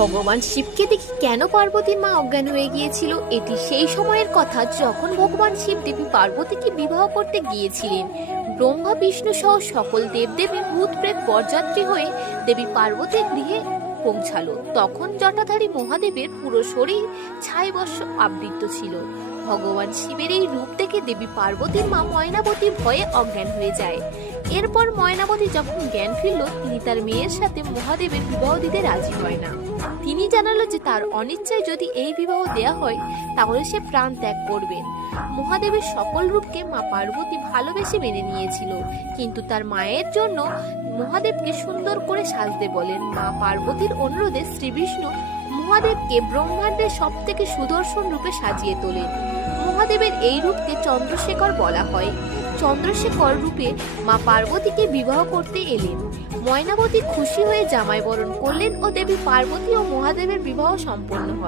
ভগবান শিবকে দেখে কেন পার্বতীর মা অজ্ঞান হয়ে গিয়েছিল? এটি সেই সময়ের কথা যখন ভগবান শিব দেবী পার্বতীকে বিবাহ করতে গিয়েছিলেন। ব্রহ্মা বিষ্ণু সহ সকল দেবদেবী ভূত প্রেত বরযাত্রী হয়ে দেবী পার্বতীর গৃহে পৌঁছালো। তখন জটাধারী মহাদেবের পুরো শরীর ছাই বর্ষ আবৃত ছিল। ভগবান শিবের এই রূপ দেখে দেবী পার্বতীর মা ময়নাবতী ভয়ে অজ্ঞান হয়ে যায়। এরপর ময়নাবতী যখন জ্ঞান ফিরল, তিনি তার মেয়ের সাথে মহাদেবের বিবাহ দিতে রাজি হয় না। তিনি জানালো যে তার অনিচ্ছায় যদি এই বিবাহ দেয়া হয় তাহলে সে প্রাণ ত্যাগ করবেন। মহাদেবের সকল রূপকে মা পার্বতী ভালোবেসে মেনে নিয়েছিল, কিন্তু তার মায়ের জন্য মহাদেবকে সুন্দর করে সাজতে বলেন। মা পার্বতীর অনুরোধে শ্রীবিষ্ণু মহাদেবকে ব্রহ্মাণ্ডের সব থেকে সুদর্শন রূপে সাজিয়ে তোলেন। মহাদেবের এই রূপকে চন্দ্রশেখর বলা হয়। চন্দ্রশেখর রূপে মা পার্বতীকে বিবাহ করতে এলেন। ময়নাবতী খুশি হয়ে জামাই বরণ করলেন ও দেবী পার্বতী ও মহাদেবের বিবাহ সম্পন্ন হয়।